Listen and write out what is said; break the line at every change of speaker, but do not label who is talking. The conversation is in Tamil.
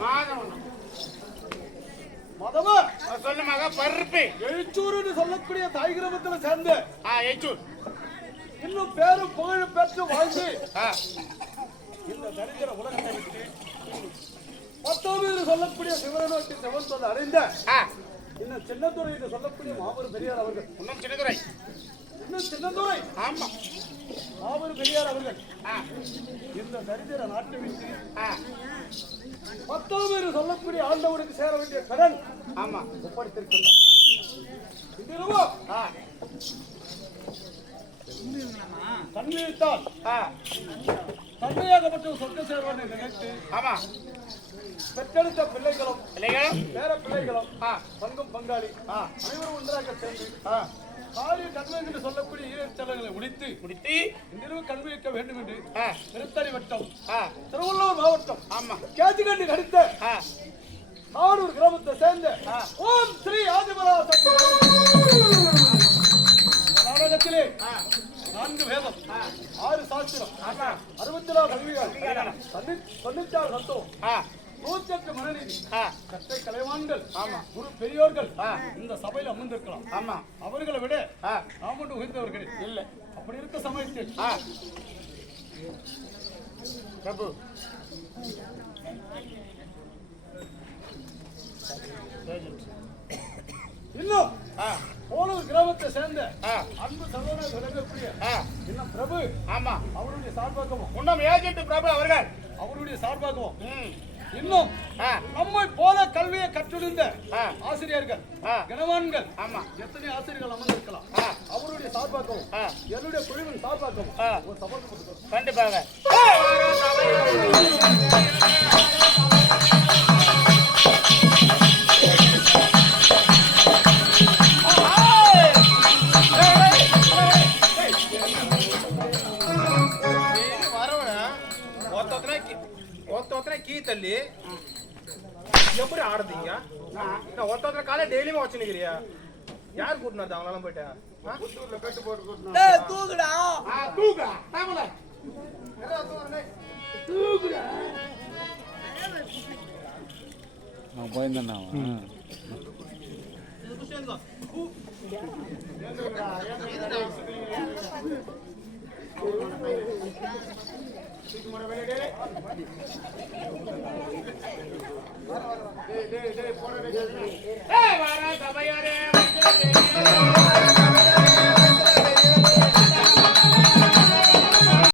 மாதவன்.
மதமா
சொல்லு மக பருப்பு.
எழுச்சூர்னு சொல்லக்கூடிய தாய் கிராமத்துல சேர்ந்து
ஆ எச்சூர்
இன்னும் பேரும் புகழும் பெற்று வாழ்ந்து இந்த தரித்திர உலகத்தை விட்டு பத்தொன்பது சொல்லக்கூடிய சிவனோக்கி சிவன் அடைந்த
ஆ.
இன்னும் சின்னத்துறை என்று சொல்லக்கூடிய மாபெரும் பெரியார் அவர்கள்.
இன்னும் சின்னதுரை
இன்னும் சின்னத்துறை.
ஆமா.
மாபெரும் பெரியார் அவர்கள். இந்த தரித்திர நாட்டை விட்டு பத்தொன்பது சொல்லக்கூடிய ஆண்டவருக்கு சேர வேண்டிய கடன்
ஆமா.
ஒப்படைத்திருக்கின்றார்.
ஆ.
தன்மையாகப்பட்ட சொர்க்க சேருவான் நினைத்து
ஆமா.
பெற்றெடுத்த பிள்ளைகளும்
இல்லையா
பேர பிள்ளைகளும் பங்கும் பங்காளி அனைவரும் ஒன்றாக சேர்ந்து
ஆ
காலிய கண்மை என்று சொல்லக்கூடிய ஈரச்சலங்களை முடித்து
குடித்து
இன்றிரவு கண் வைக்க வேண்டும் என்று திருத்தணி வட்டம் திருவள்ளூர் மாவட்டம்
ஆமா.
கேஜிகண்டி கடித்த
ஆ.
ஆரூர் கிராமத்தை சேர்ந்த. ஓம் ஸ்ரீ ஆதிபரா சக்தி நாடகத்திலே நான்கு வேதம் ஆறு சாஸ்திரம் அறுபத்தி நாலு கல்விகள் தொண்ணூத்தி ஆறு தத்துவம். எட்டு மனநீதி. கட்டை கலைவான்கள்
ஆமா.
குரு பெரியோர்கள். இந்த சபையில் அமர்ந்திருக்கலாம்.
ஆமா.
அவர்களை விட நாம் மட்டும் உயர்ந்தவர்கள்.
இல்ல.
அப்படி இருக்க சமயத்தில்
பிரபு.
இன்னும் போலூர் கிராமத்தை சேர்ந்த அன்பு சகோதரர் விளங்கக்கூடிய
ஆ.
இன்னும் பிரபு?
ஆமா.
அவருடைய சார்பாகவும்
இன்னும் ஏஜென்ட் பிரபு அவர்கள்.
அவருடைய சார்பாகவும் இன்னும் நம்மை போல கல்வியை கற்றுணிந்த
ஆ.
ஆசிரியர்கள்
ஆ.
கணவான்கள்
ஆமா.
எத்தனை ஆசிரியர்கள் அமர்ந்திருக்கலாம். அவருடைய சார்பாகவும் என்னுடைய குழுவின் சார்பாகவும் ஒரு கொடுக்கிறோம்.
கண்டிப்பாக.
ఒత్తొత్తనే కీ తల్లి ఎప్పుడు ఆడదు ఇంకా ఒత్తొత్తన కాలే డైలీ వచ్చినగిరియా யார் கூட்டினார் அவனாலும் போயிட்டா?
புத்தூர்ல கட்டு போட்டு கூட்டினா
தூக்குடா.
தூக்குடா தமிழ தூக்குடா.
நான் போயிருந்தேன்
நான். போடா,